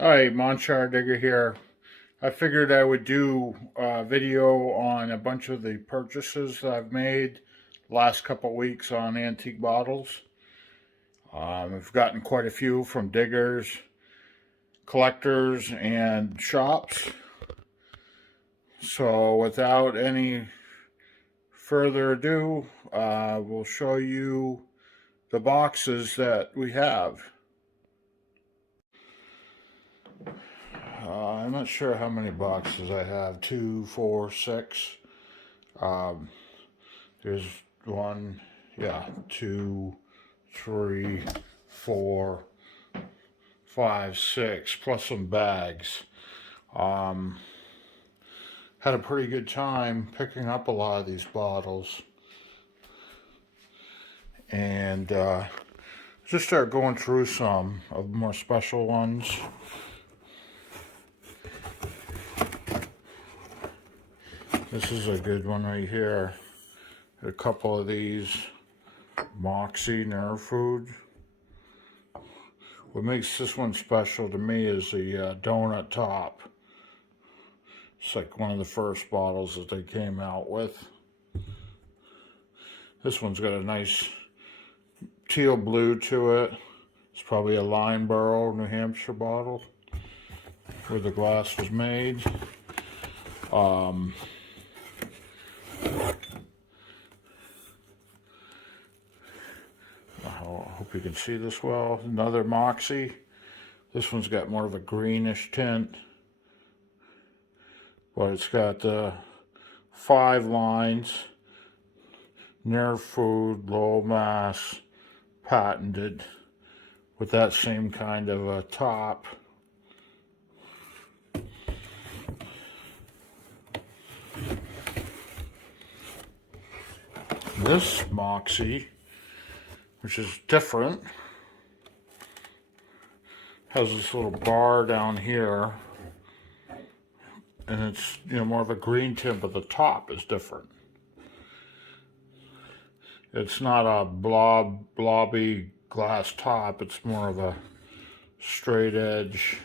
Hi, Monchar Digger here. I figured I would do a video on a bunch of the purchases that I've made last couple weeks on antique bottles. I've gotten quite a few from diggers, collectors, and shops. So without any further ado, we'll show you the boxes that we have. I'm not sure how many boxes I have. 2, 4, 6. Um, there's one, yeah, 2, 3, 4, 5, 6, plus some bags. Um, had a pretty good time picking up a lot of these bottles. And just start going through some of the more special ones. This is a good one right here. A couple of these Moxie Nerve Food. What makes this one special to me is the donut top. It's like one of the first bottles that they came out with. This one's got a nice teal blue to it. It's probably a Lineborough, New Hampshire bottle where the glass was made. I hope you can see this well. Another Moxie. This one's got more of a greenish tint, but it's got 5 lines. Nerve Food, Lowell, Mass, patented, with that same kind of a top. This Moxie, which is different, has this little bar down here, and it's more of a green tint, but the top is different. It's not a blobby glass top. It's more of a straight edge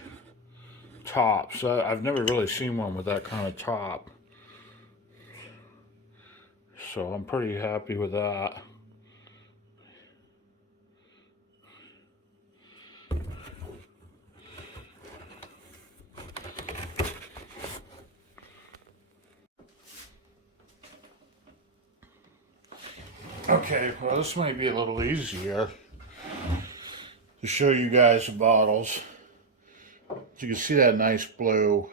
top. So I've never really seen one with that kind of top. So I'm pretty happy with that. Okay, well, this might be a little easier to show you guys the bottles. You can see that nice blue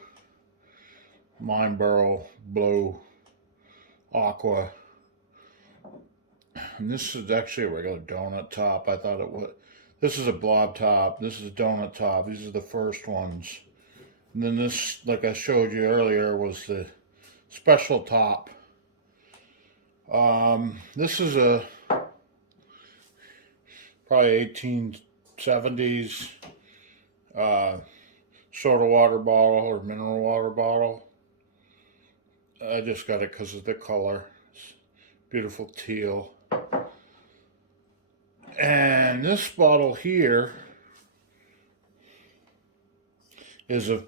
Lineborough blue aqua. And this is actually a regular donut top. I thought it was. This is a blob top. This is a donut top. These are the first ones. And then this, like I showed you earlier, was the special top. This is a probably 1870s soda water bottle or mineral water bottle. I just got it because of the color. It's beautiful teal. And this bottle here is a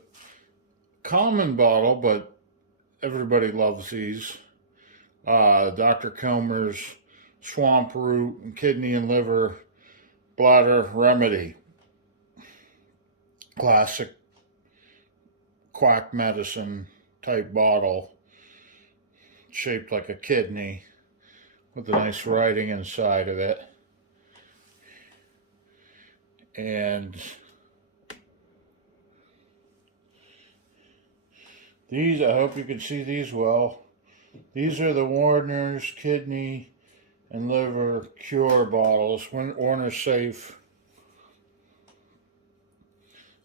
common bottle, but everybody loves these. Dr. Kilmer's Swamp Root and Kidney and Liver Bladder Remedy. Classic quack medicine type bottle, shaped like a kidney with a nice writing inside of it. And these, I hope you can see these well. These are the Warner's Kidney and Liver Cure bottles. Warner's Safe.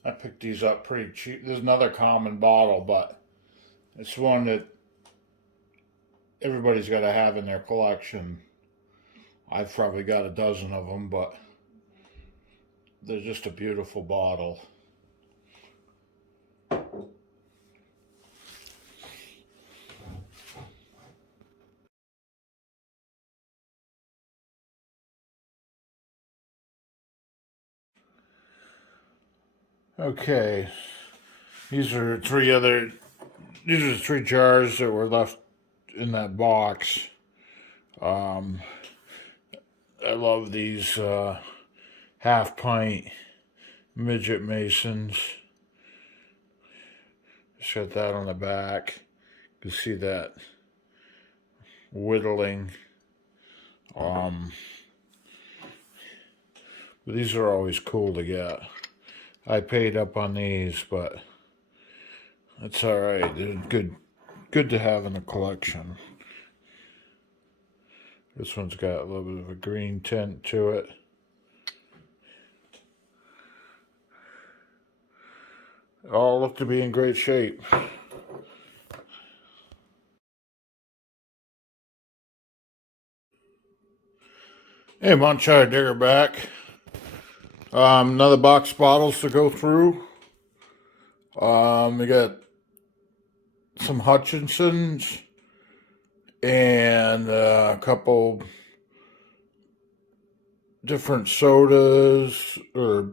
I picked these up pretty cheap. There's another common bottle, but it's one that everybody's got to have in their collection. I've probably got a dozen of them, but they're just a beautiful bottle. Okay, these are the three jars that were left in that box. I love these half pint midget masons. Just got that on the back. You can see that whittling. But these are always cool to get. I paid up on these, but that's all right. They're good to have in the collection. This one's got a little bit of a green tint to it. All look to be in great shape. Hey, Montchar Digger back. Another box of bottles to go through. We got some Hutchinsons and a couple different sodas, or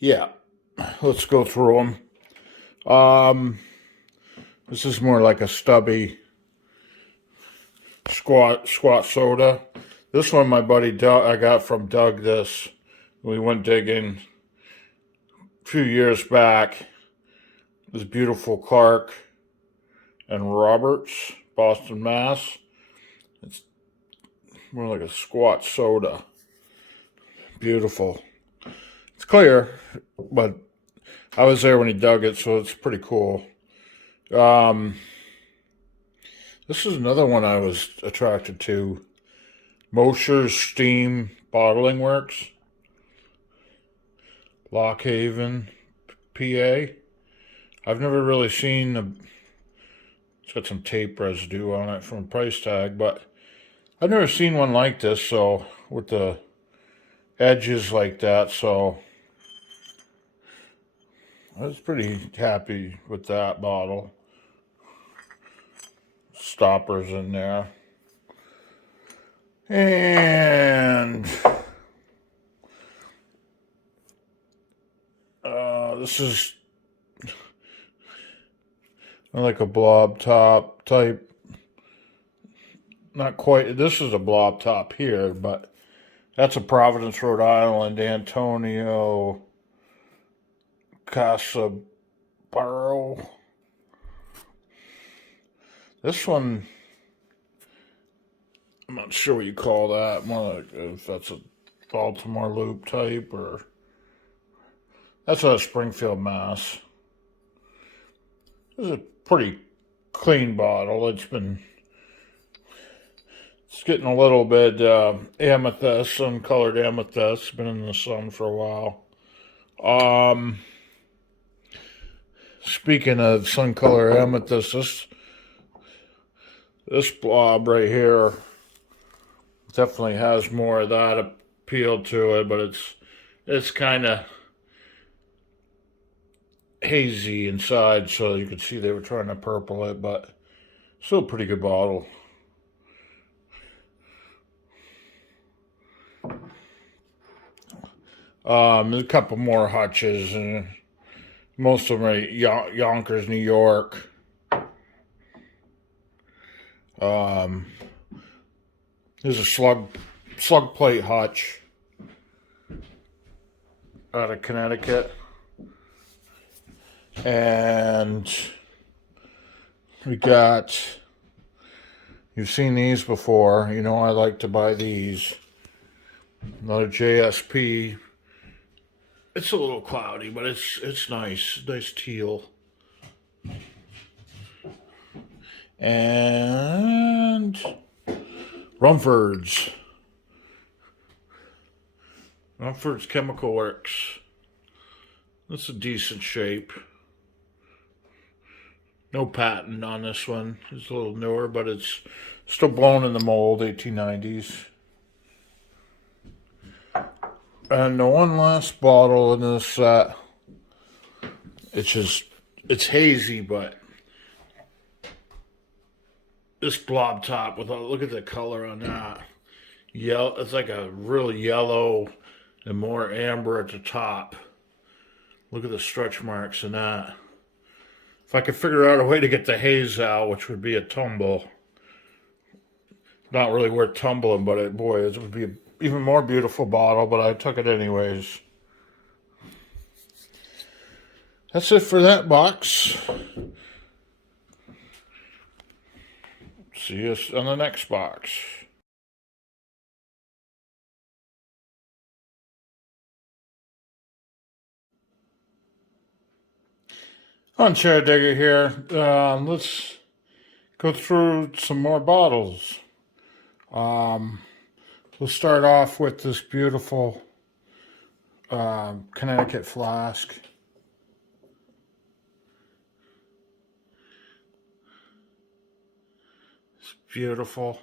yeah, let's go through them. This is more like a stubby squat soda. This one my buddy Doug, I got from Doug this. We went digging a few years back. This beautiful Clark and Roberts, Boston, Mass. It's more like a squat soda. Beautiful. It's clear, but I was there when he dug it, so it's pretty cool. This is another one I was attracted to. Mosher's Steam Bottling Works, Lock Haven, PA. I've never really seen it's got some tape residue on it from a price tag, but I've never seen one like this, so with the edges like that, so I was pretty happy with that bottle. Stoppers in there. And this is like a blob top type. Not quite. This is a blob top here, but that's a Providence, Rhode Island, Antonio Casabaro. This one, I'm not sure what you call that. More like if that's a Baltimore loop type, or that's out of Springfield, Mass. This is a pretty clean bottle. It's getting a little bit amethyst, sun-colored amethyst. It's been in the sun for a while. Speaking of sun-colored amethyst, this blob right here definitely has more of that appeal to it, but it's kind of hazy inside, so you could see they were trying to purple it, but still a pretty good bottle. There's a couple more Hutches, and most of them are Yonkers, New York. There's a slug plate Hutch out of Connecticut. And we got, you've seen these before. You know I like to buy these. Another JSP. It's a little cloudy, but it's nice. Nice teal. And Rumford's Chemical Works. That's a decent shape. No patent on this one. It's a little newer, but it's still blown in the mold, 1890s. And the one last bottle in this set, it's hazy, but this blob top with look at the color on that. It's like a real yellow and more amber at the top. Look at the stretch marks in that. If I could figure out a way to get the haze out, which would be a tumble. Not really worth tumbling, but it would be an even more beautiful bottle, but I took it anyways. That's it for that box. See you on the next box. Armchair Digger here. Let's go through some more bottles. We'll start off with this beautiful Connecticut flask. It's beautiful.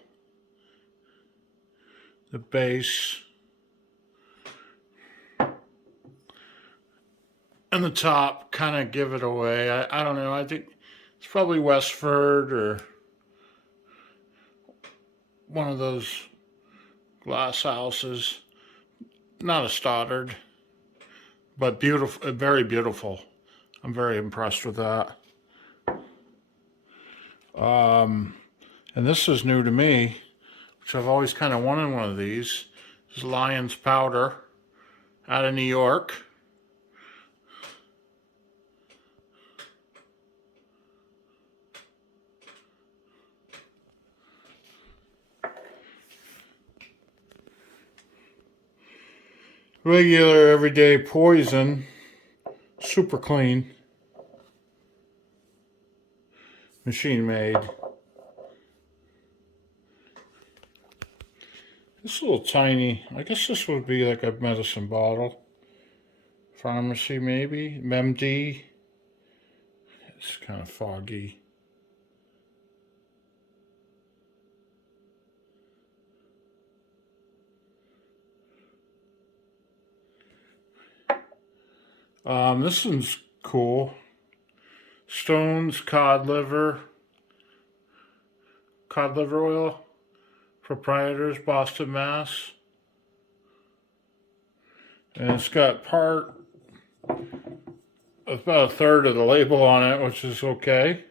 The base and the top kind of give it away. I don't know. I think it's probably Westford or one of those glass houses. Not a Stoddard, but beautiful, very beautiful. I'm very impressed with that. And this is new to me, which I've always kind of wanted one of these. This is Lion's Powder out of New York. Regular everyday poison, super clean, machine made. This little tiny, I guess this would be like a medicine bottle. Pharmacy maybe, MemD. It's kind of foggy. This one's cool. Stone's cod liver oil, proprietors, Boston, Mass. And it's got about a third of the label on it, which is okay.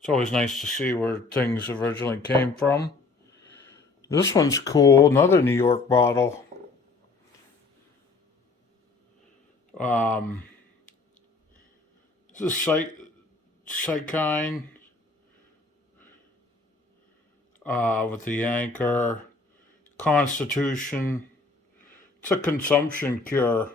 It's always nice to see where things originally came from. This one's cool, another New York bottle. This is Cycine with the anchor. Constitution. It's a consumption cure.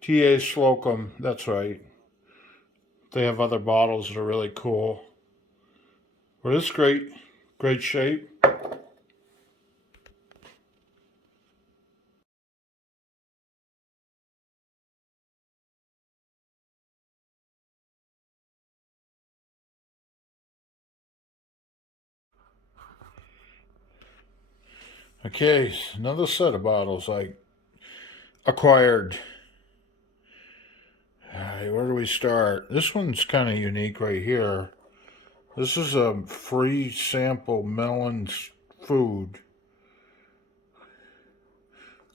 T.A. Slocum, that's right. They have other bottles that are really cool. But it's great shape. Okay, another set of bottles I acquired. Alright, where do we start? This one's kind of unique right here. This is a free sample Melon's Food,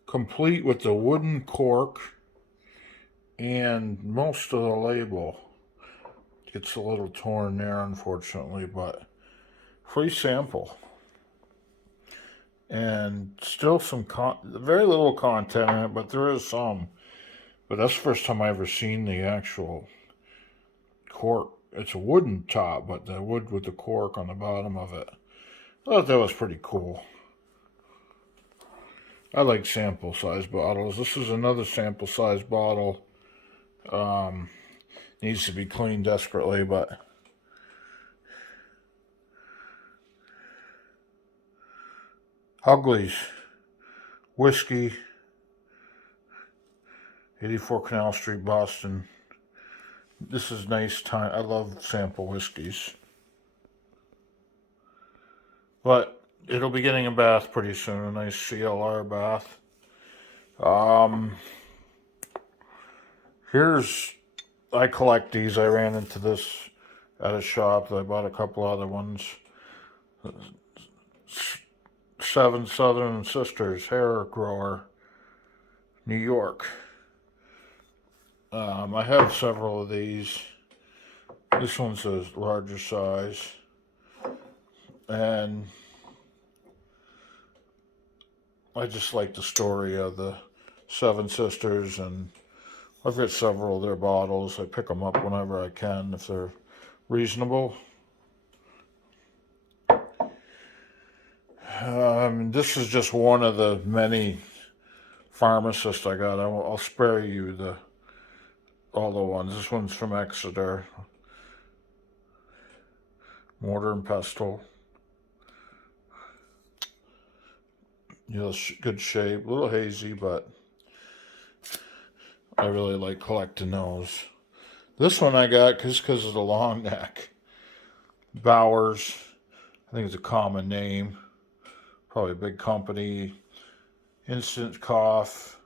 complete with the wooden cork and most of the label. It's a little torn there, unfortunately, but free sample. And still some very little content in it, but there is some. But that's the first time I ever seen the actual cork. It's a wooden top, but the wood with the cork on the bottom of it. I thought that was pretty cool. I like sample size bottles. This is another sample size bottle. Needs to be cleaned desperately, but Hugley's whiskey, 84 Canal Street, Boston. This is nice time. I love sample whiskeys. But it'll be getting a bath pretty soon, a nice CLR bath. Here's I collect these. I ran into this at a shop. I bought a couple other ones. Seven Southern Sisters Hair Grower, New York. I have several of these. This one's a larger size. And I just like the story of the Seven Sisters, and I've got several of their bottles. I pick them up whenever I can if they're reasonable. This is just one of the many pharmacists I got. I'll spare you all the ones. This one's from Exeter. Mortar and pestle. Good shape. A little hazy, but I really like collecting those. This one I got because of the long neck. Bowers. I think it's a common name. Probably a big company. Instant Cough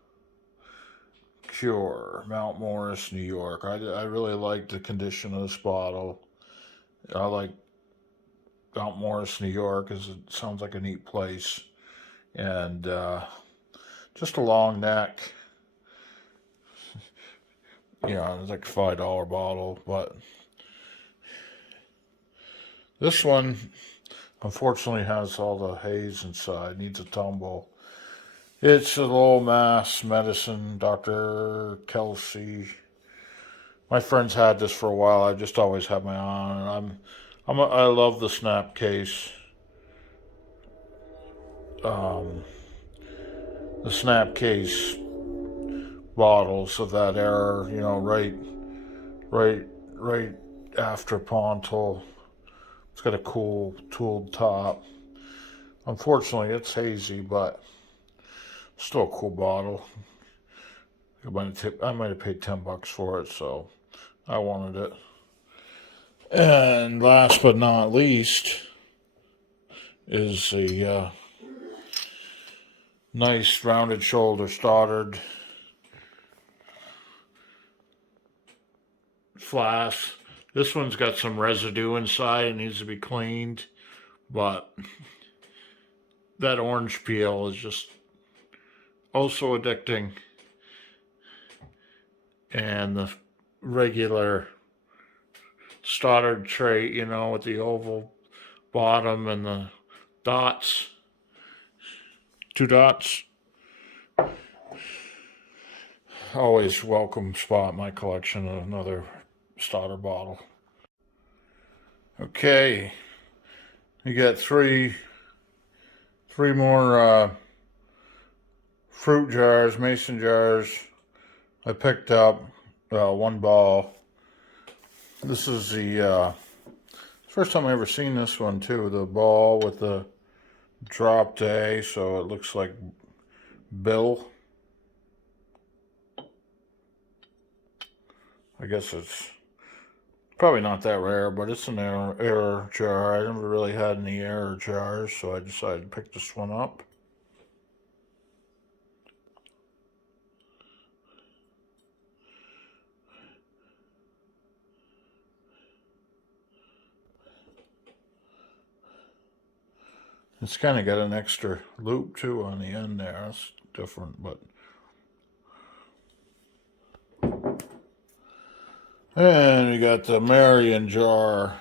Cure. Mount Morris, New York. I really like the condition of this bottle. I like Mount Morris, New York, because it sounds like a neat place. And just a long neck. It's like a $5 bottle. But this one, unfortunately, has all the haze inside. Needs a tumble. It's a Lowell, Mass. Medicine, Dr. Kelsey. My friends had this for a while. I just always had my on. I love the snap case. The snap case bottles of that era. Right after Pontal. It's got a cool tooled top. Unfortunately, it's hazy, but still a cool bottle. I might have paid $10 for it, so I wanted it. And last but not least is a nice rounded shoulder Stoddard flask. This one's got some residue inside. It needs to be cleaned, but that orange peel is just also addicting. And the regular Stoddard tray, with the oval bottom and the dots, 2 dots. Always welcome spot in my collection of another Stoddard bottle. Okay, you got three more fruit jars, mason jars. I picked up one ball. This is the first time I ever seen this one too. The ball with the dropped A, so it looks like Bill. I guess it's probably not that rare, but it's an error jar. I never really had any error jars, so I decided to pick this one up. It's kind of got an extra loop too on the end there. That's different, but. And we got the Marion jar.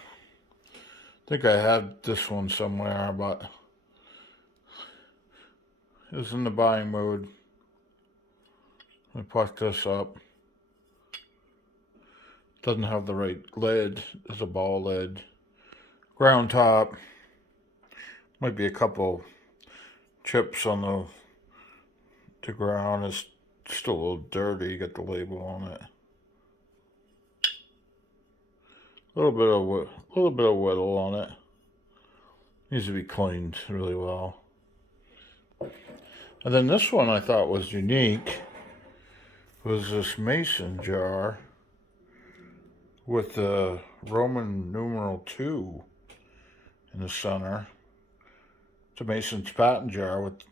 I think I had this one somewhere, but it was in the buying mood. I picked this up. Doesn't have the right lid. It's a ball lid. Ground top. Might be a couple chips on the ground. It's still a little dirty. You got the label on it. A little bit of whittle on it. Needs to be cleaned really well. And then this one I thought was unique. Was this mason jar with the Roman numeral 2 in the center. It's a Mason's patent jar with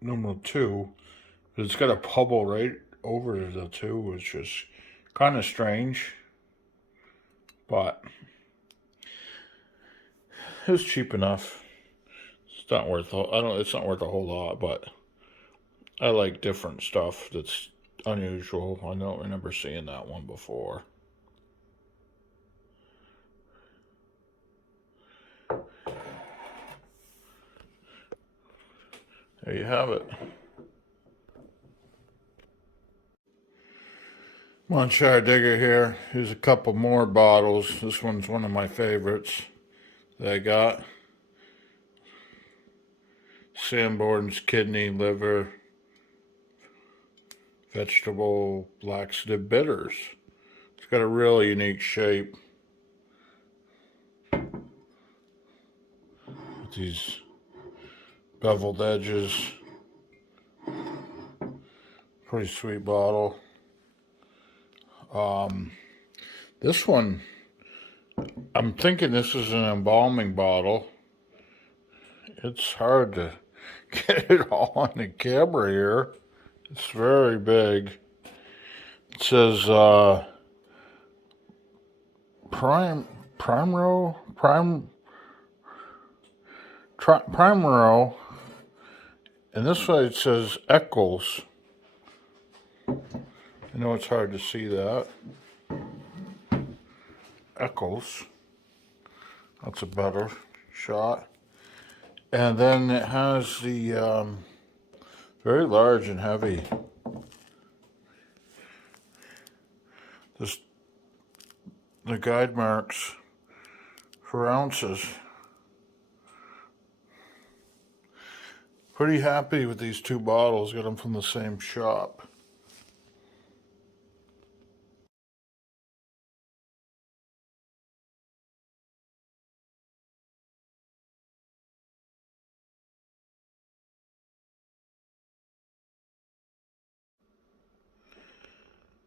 numeral 2, but it's got a bubble right over the 2, which is Kind of strange, but it was cheap enough. It's not worth it's not worth a whole lot, but I like different stuff that's unusual. I don't remember seeing that one before. There you have it. Monchar Digger here. Here's a couple more bottles. This one's one of my favorites that I got. Sanborn's kidney, liver, vegetable laxative bitters. It's got a really unique shape. With these beveled edges. Pretty sweet bottle. This one, I'm thinking this is an embalming bottle. It's hard to get it all on the camera here. It's very big. It says Primero, and this way it says Eccles. I know it's hard to see that. Eccles. That's a better shot. And then it has the very large and heavy. The guide marks for ounces. Pretty happy with these two bottles. Got them from the same shop.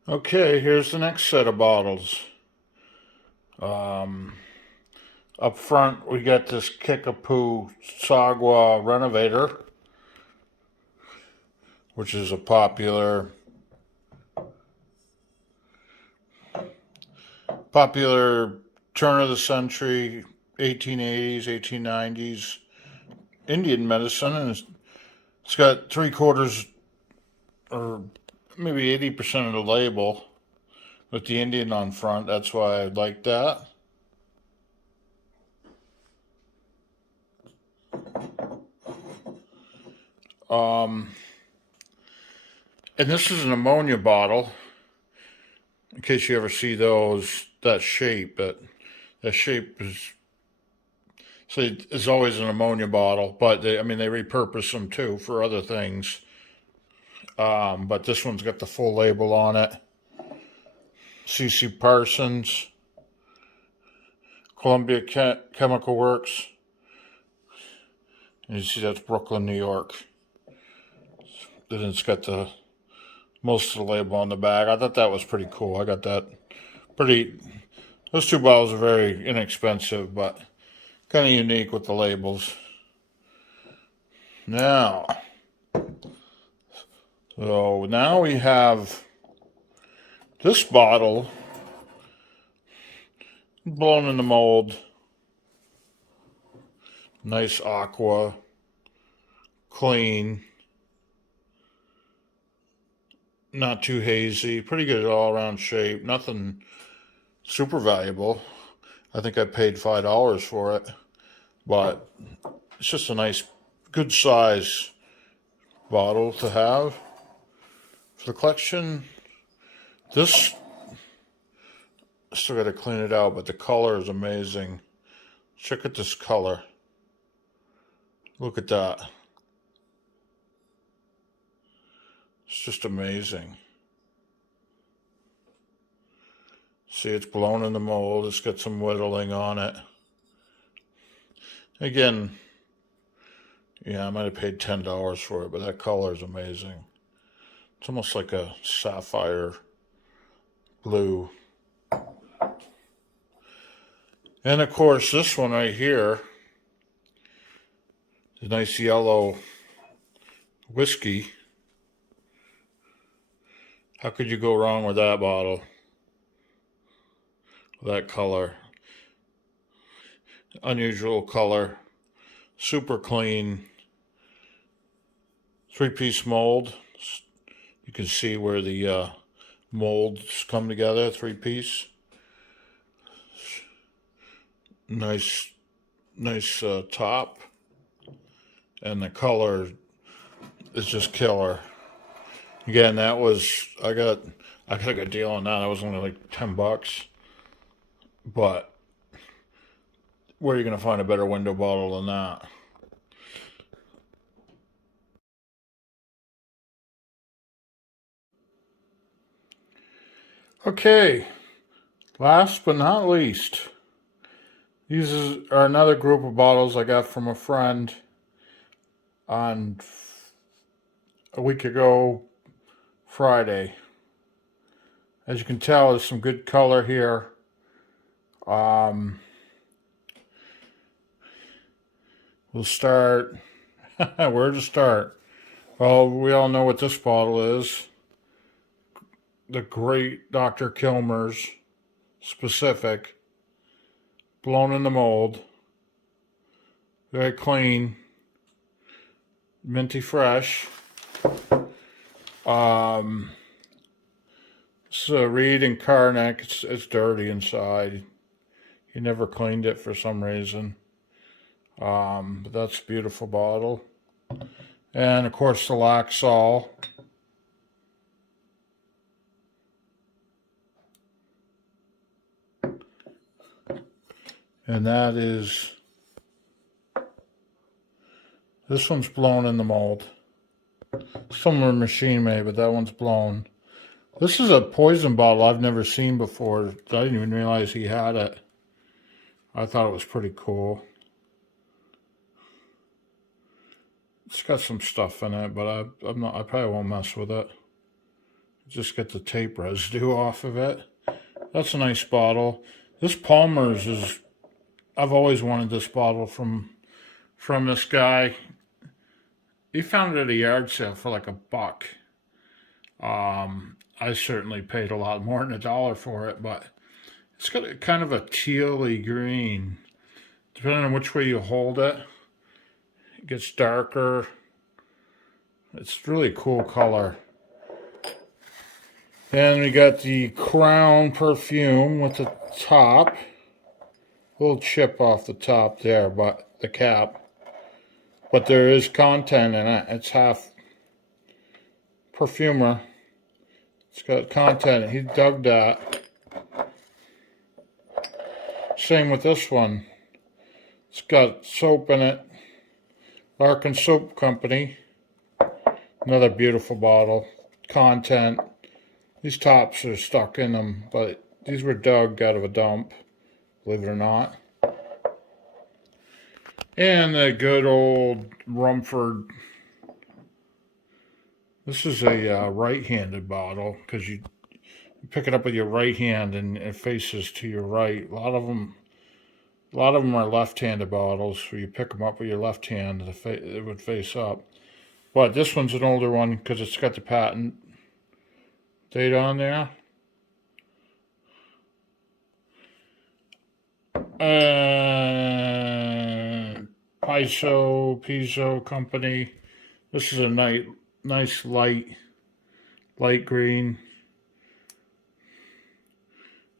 Okay, here's the next set of bottles. Up front, we got this Kickapoo Sagwa Renovator, which is a popular turn of the century, 1880s, 1890s Indian medicine, and it's got 3/4 or maybe 80% of the label with the Indian on front. That's why I like that. And this is an ammonia bottle. In case you ever see those, that shape is always an ammonia bottle, but they repurpose them too for other things. But this one's got the full label on it. C.C. Parsons, Columbia Chemical Works. And you see that's Brooklyn, New York. Then it's got most of the label on the back. I thought that was pretty cool. I got that those two bottles are very inexpensive, but kind of unique with the labels. Now we have this bottle blown in the mold. Nice aqua, clean, not too hazy, pretty good all around shape, nothing super valuable. I think I paid $5 for it, but it's just a nice, good size bottle to have for the collection. This, still got to clean it out, but the color is amazing. Check out this color. Look at that. It's just amazing. See, it's blown in the mold. It's got some whittling on it. Again, yeah, I might have paid $10 for it, but that color is amazing. It's almost like a sapphire blue. And of course, this one right here, the nice yellow whiskey. How could you go wrong with that bottle? That color. Unusual color. Super clean. 3-piece mold. You can see where the molds come together. 3-piece. Nice top. And the color is just killer. Again, that was, I got a good deal on that. It was only like $10. But where are you going to find a better window bottle than that? Okay, last but not least, these are another group of bottles I got from a friend on a week ago Friday. As you can tell, there's some good color here. We'll start. Where to start? Well, we all know what this bottle is. The great Dr. Kilmer's Specific. Blown in the mold. Very clean. Minty fresh. It's a Reed and Carnac. It's dirty inside. He never cleaned it for some reason. But that's a beautiful bottle. And of course the Laxol. And that is, this one's blown in the mold. Some are machine made, but that one's blown. This is a poison bottle I've never seen before. I didn't even realize he had it. I thought it was pretty cool. It's got some stuff in it, but I probably won't mess with it. Just get the tape residue off of it. That's a nice bottle. This Palmer's is, I've always wanted this bottle from this guy. He found it at a yard sale for like $1. I certainly paid a lot more than $1 for it, but it's got a kind of a tealy green. Depending on which way you hold it, it gets darker. It's really cool color. Then we got the Crown perfume with the top. A little chip off the top there, but the cap. But there is content in it. It's half perfumer. It's got content. He dug that. Same with this one. It's got soap in it. Larkin Soap Company. Another beautiful bottle. Content. These tops are stuck in them, but these were dug out of a dump, believe it or not. And the good old Rumford. This is a right-handed bottle because you pick it up with your right hand and it faces to your right. A lot of them are left-handed bottles, where you pick them up with your left hand, it would face up. But this one's an older one because it's got the patent date on there. Paizo Company. This is a nice light green.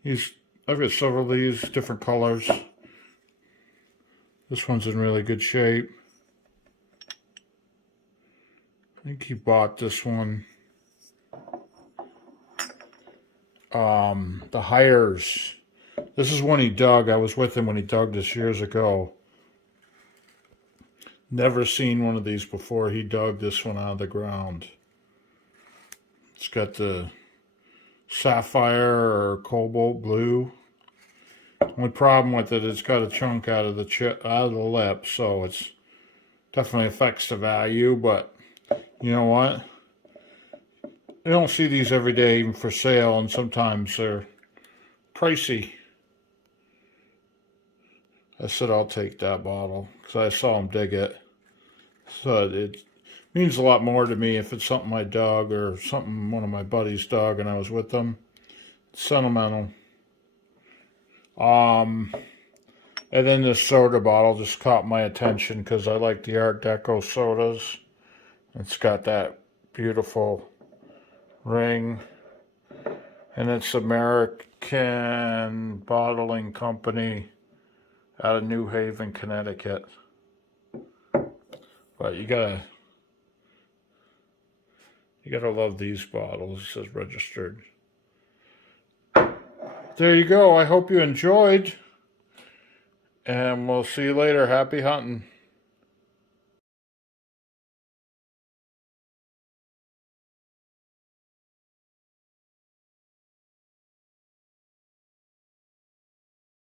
I've got several of these different colors. This one's in really good shape. I think he bought this one. The Hires. This is one he dug. I was with him when he dug this years ago. Never seen one of these before. He dug this one out of the ground. It's got the sapphire or cobalt blue. Only problem with it, it's got a chunk out of the lip, so it's definitely affects the value. But you know what? I don't see these every day, even for sale, and sometimes they're pricey. I said I'll take that bottle because I saw him dig it. So it means a lot more to me if it's something I dug or something one of my buddies dug and I was with them. It's sentimental. Um, and then this soda bottle just caught my attention because I like the Art Deco sodas. It's got that beautiful ring. And it's American Bottling Company out of New Haven, Connecticut. But you gotta love these bottles. It says registered. There you go. I hope you enjoyed. And we'll see you later. Happy hunting.